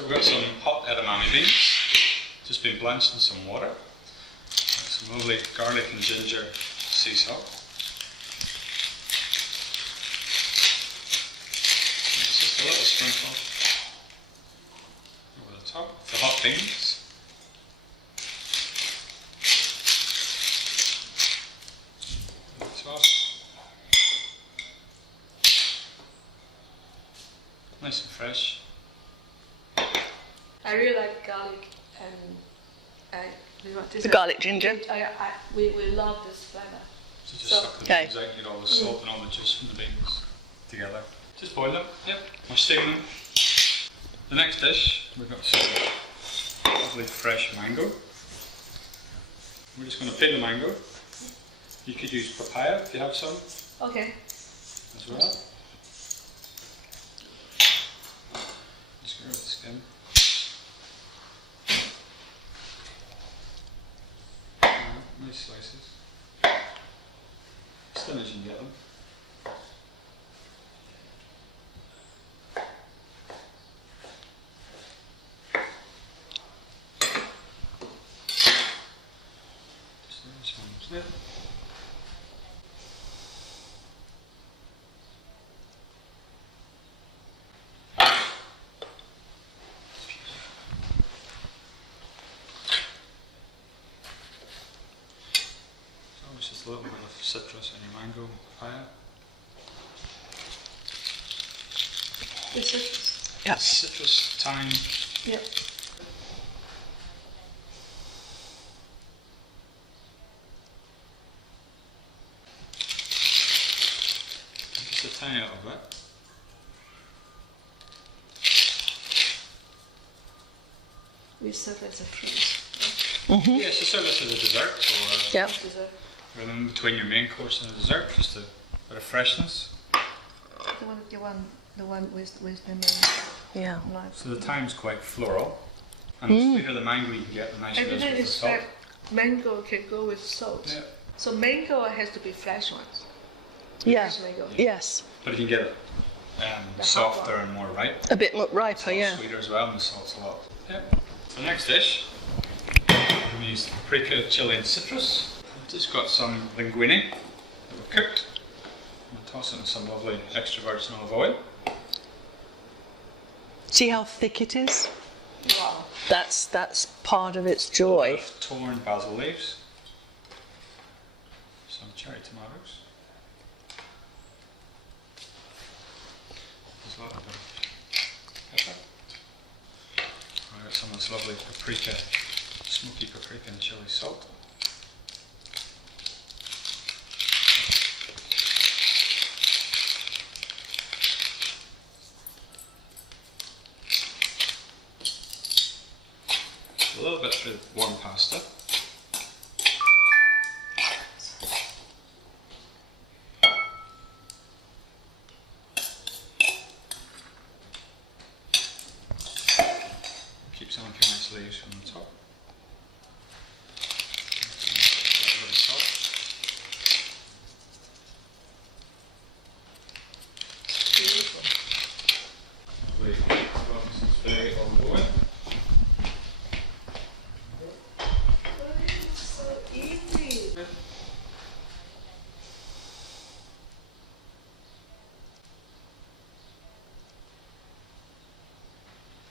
So we've got some hot edamame beans, just been blanched in some water. Some lovely garlic and ginger sea salt. It's just a little sprinkle over the top. The hot beans. Nice and fresh. I really like garlic and the garlic ginger. We love this flavor. So just suck the beans out, get all the salt and all the juice from the beans together. Just boil them, yep, or steam them. The next dish, we've got some lovely fresh mango. We're just going to peel the mango. You could use papaya if you have some. Okay. As well. Just get rid of the skin. Nice slices. As thin as you can get them. Just this one's there. Just a little bit of citrus in your mango, papaya. The citrus. Yeah. Citrus, thyme. Yep. Just a tiny little bit. We serve as a fruit. Yeah, so serve this as a dessert or Yeah. Dessert. in between your main course and a dessert, just a bit of freshness. The one with the main. Yeah. So the thyme's quite floral, and the sweeter the mango you can get, the nicer I it is didn't with the salt. expect mango can go with salt. Yeah. So mango has to be fresh ones. Yeah. Fresh mango. Yes. But if you can get it The softer hot and more ripe, A bit more it's riper, a lot yeah. sweeter as well, and the salt's a lot. Yeah. The next dish, we use paprika, chili, and citrus. We've just got some linguine that we've cooked. We'll toss it in some lovely extra virgin olive oil. See how thick it is? Wow. That's part of its A joy. bit of torn basil leaves. Some cherry tomatoes. There's a lot of pepper. I've got some of this lovely paprika, smoky paprika and chili salt. A little bit of warm pasta. Keep some of your nice leaves from the top. A little salt. Beautiful. Lovely. This is very olive oil. So easy.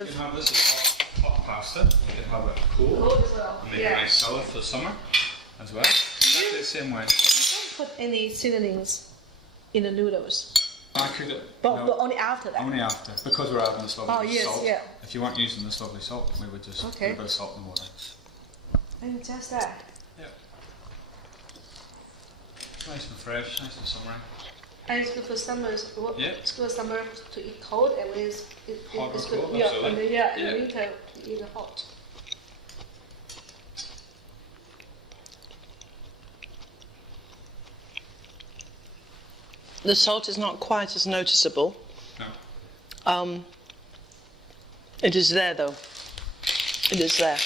You can have this as hot pasta. You can have it cool. Cold as well. And make Yeah. a nice salad for the summer as well. Exactly the same way. Don't put any seasonings in the noodles. I cook it. But, no, but only after that. only after, because we're adding this lovely Oh, yes, salt. yeah. If you weren't using this lovely salt, we would just Okay. put a bit of salt in the water. And just that. Yeah. Nice and fresh, nice and summery. And it's good for summer. Yeah. It's good for summer to eat cold, and when Hot or it's good. cold, Yeah, absolutely. and then, yeah, in Yeah. winter to eat it hot. The salt is not quite as noticeable. No. It is there though. It is there.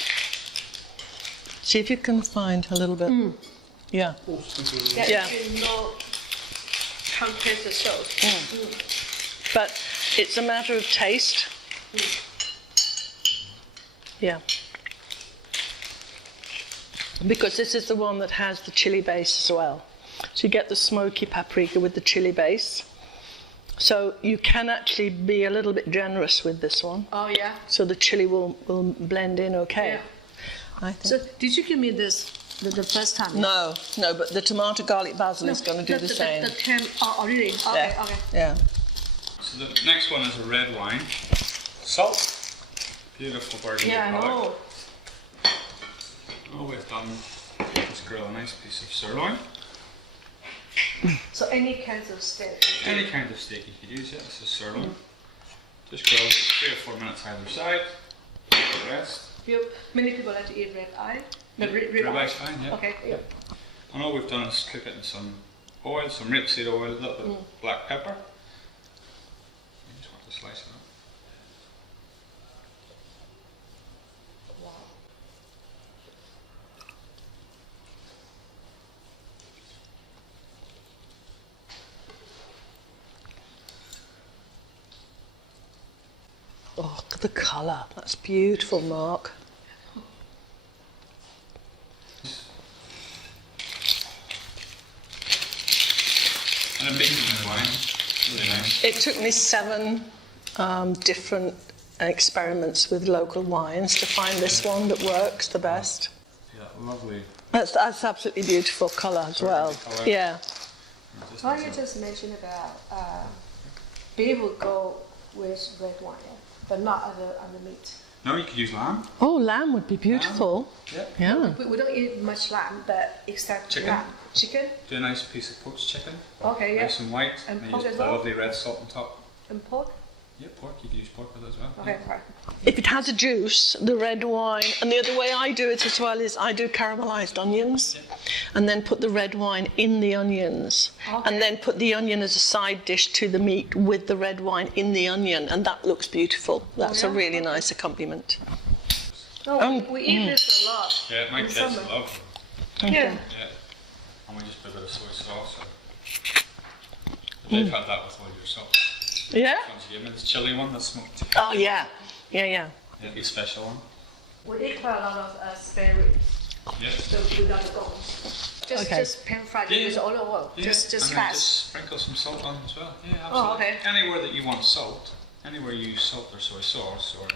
See if you can find a little bit. Yeah. Yeah. Yeah. You know, can't taste the salt. But it's a matter of taste. Yeah. Because this is the one that has the chili base as well. So you get the smoky paprika with the chili base. So you can actually be a little bit generous with this one. Oh, yeah. So the chili will blend in okay. Yeah. I think. So did you give me this the first time? No, but the tomato, garlic, basil is going to do the same. The can, oh, really? Okay, Yeah. okay. Yeah. So the next one is a red wine. Salt. Beautiful burgundy Yeah, I colour. know. All we've done is grill a nice piece of sirloin. So any kinds of steak? Any kind of steak you could use, yeah, this is sirloin. Just grill it 3 or 4 minutes either side. Let it rest. Many people like to eat red eye. The Yeah, rib rib eye. eye's fine, yeah. Okay, yeah. And all we've done is cook it in some oil, some rapeseed oil, a little bit of black pepper. You just want to slice it up. Oh, look at the colour. That's beautiful, Mark. And a big wine, really nice. It took me 7 different experiments with local wines to find this one that works the best. Yeah, lovely. That's absolutely beautiful colour as well. Colour. Yeah. Well, you just mentioned about people go with red wine, yeah, but not other meat. No, you could use lamb. Oh, lamb would be beautiful. Yeah. Yeah. We don't eat much lamb, but except Chicken. lamb. Chicken? Do a nice piece of poached chicken. Okay, yeah. Nice and white. And then pork you as just put well? lovely red salt on top. And pork? Yeah, pork. You could use pork with it as well. Okay, right. If it has a juice, the red wine, and the other way I do it as well is I do caramelised onions and then put the red wine in the onions Okay. and then put the onion as a side dish to the meat with the red wine in the onion, and that looks beautiful. That's a yeah? really nice accompaniment. No, we eat this a lot. Yeah, my in kids summer. love. Yeah. Yeah. And we just put a bit of soy sauce. They've had that with all your salt. Yeah? Once you give me this chili one, that's smoked. Oh, yeah. Yeah. Yeah, the special one. We eat quite a lot of spare ribs. Yeah. So we gotta go. Just pan fried Yeah. with olive oil. Yeah. Just and then fast. just sprinkle some salt on as well. Yeah, absolutely. Oh, okay. Anywhere that you want salt, anywhere you use salt or soy sauce or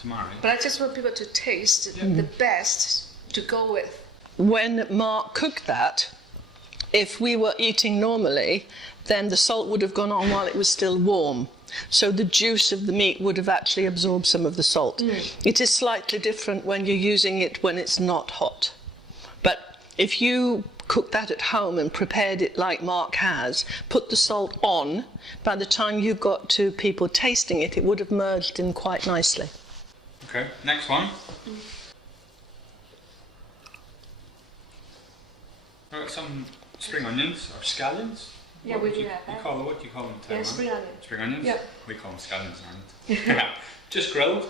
tamari. But I just want people to taste the best to go with. When Mark cooked that, if we were eating normally, then the salt would have gone on while it was still warm. So the juice of the meat would have actually absorbed some of the salt. It is slightly different when you're using it when it's not hot. But if you cooked that at home and prepared it like Mark has, put the salt on, by the time you got to people tasting it, it would have merged in quite nicely. Okay, next one. We've got some spring onions or scallions. Yeah, we do have You that. call them, what do you call them in Yeah, Taiwan? spring onion. Spring onions? Yeah. We call them scallions in Ireland. Yeah. Just grilled,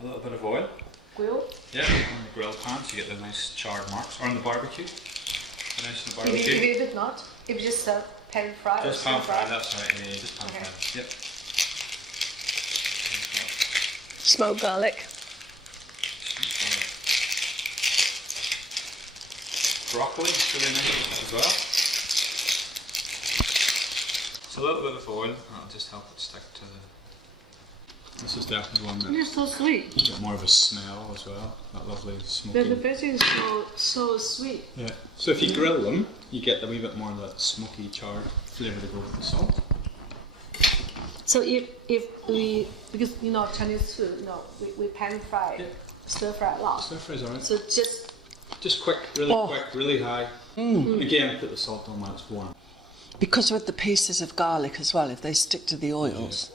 a little bit of oil. Grill. Yeah, on the grill pan so you get the nice charred marks. Or on the barbecue. Nice on the If barbecue. it not, if you just pan fried Just or pan stir fried, that's right. Yeah, just pan Okay. fried. Yep. Smoked garlic. Broccoli is really nice as well. So a little bit of oil, that'll just help it stick to the... This is definitely one You're that so sweet. get more of a smell as well. That lovely The smoky. bacon is so sweet. Yeah. So if you grill them, you get a wee bit more of that smoky charred flavour to go with the salt. So if we, because Chinese food, we pan fry, Yeah. stir fry a lot. Stir fry's alright. So Just quick, really quick, really high. And again, put the salt on when it's warm. Because with the pieces of garlic as well, if they stick to the oils.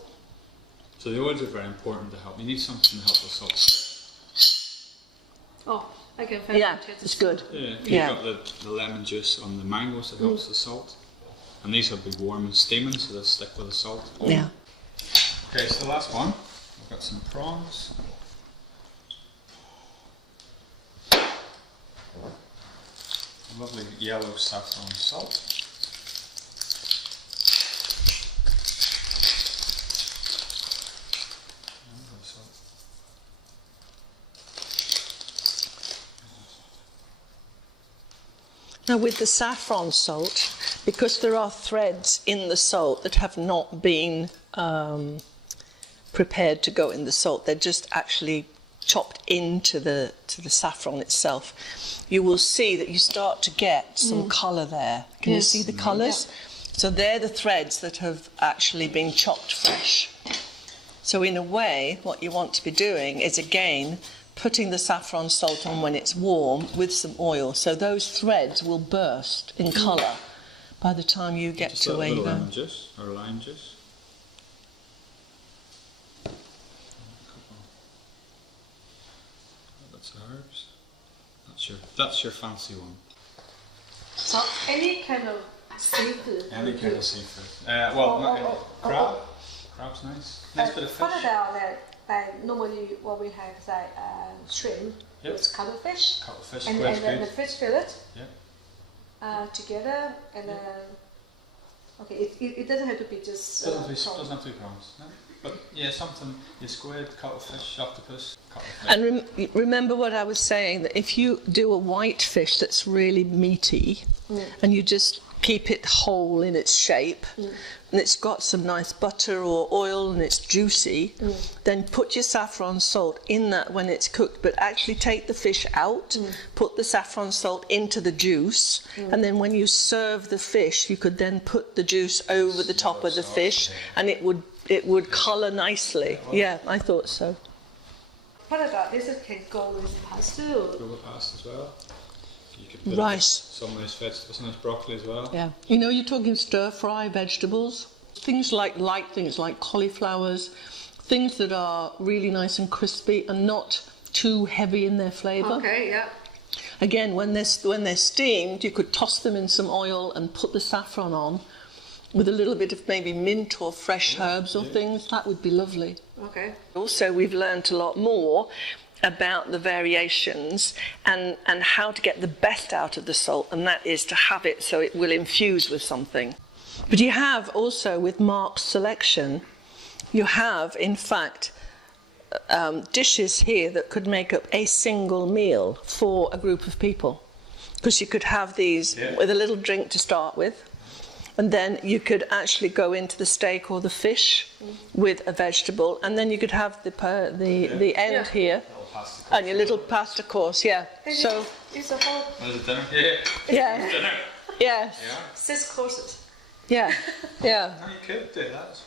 So the oils are very important to help. You need something to help the salt stick. I can find Yeah, it's good. Yeah. Yeah. You've got the lemon juice on the mangoes that helps the salt. And these will be warm and steaming, so they'll stick with the salt. Yeah. Okay, so the last one. We've got some prawns. Lovely yellow saffron salt. Now with the saffron salt, because there are threads in the salt that have not been prepared to go in the salt, they're just actually chopped into the saffron itself, you will see that you start to get some colour there. Can you see the colours? Yeah. So they're the threads that have actually been chopped fresh. So in a way, what you want to be doing is, again, putting the saffron salt on when it's warm with some oil. So those threads will burst in colour by the time you get to where you go. Lemon juice or lime juice. That's herbs. That's your fancy one. So any kind of seafood. Any kind of seafood. Crab. Crab's nice. Nice bit of fish. What about that? Normally, what we have is like shrimp with cuttlefish. Cuttlefish, and the fish fillet. Yeah. Together, and then okay, it doesn't have to be just. Doesn't have to be prawns. No. But yeah, something. Your squid, cuttlefish, octopus. And remember what I was saying, that if you do a white fish that's really meaty, and you just keep it whole in its shape, and it's got some nice butter or oil and it's juicy, then put your saffron salt in that when it's cooked, but actually take the fish out, put the saffron salt into the juice, and then when you serve the fish, you could then put the juice over the top of the fish, and it would colour nicely. Yeah, I thought so. What about this? Can go with pasta? Go with pasta as well. You could put Rice. Some nice vegetables, some nice broccoli as well. Yeah. You know, you're talking stir-fry vegetables. Things like light things like cauliflowers, things that are really nice and crispy and not too heavy in their flavour. Okay, yeah. Again, when they're steamed, you could toss them in some oil and put the saffron on with a little bit of maybe mint or fresh herbs or things. That would be lovely. Okay. Also, we've learnt a lot more about the variations and how to get the best out of the salt, and that is to have it so it will infuse with something. But you have also, with Mark's selection, you have, in fact, dishes here that could make up a single meal for a group of people. Because you could have these with a little drink to start with, and then you could actually go into the steak or the fish with a vegetable, and then you could have the end here, and your little pasta course, So it's a whole. What is it, dinner? Yeah. Dinner. Yeah. 6 courses. Yeah. Yeah. No, you could do that.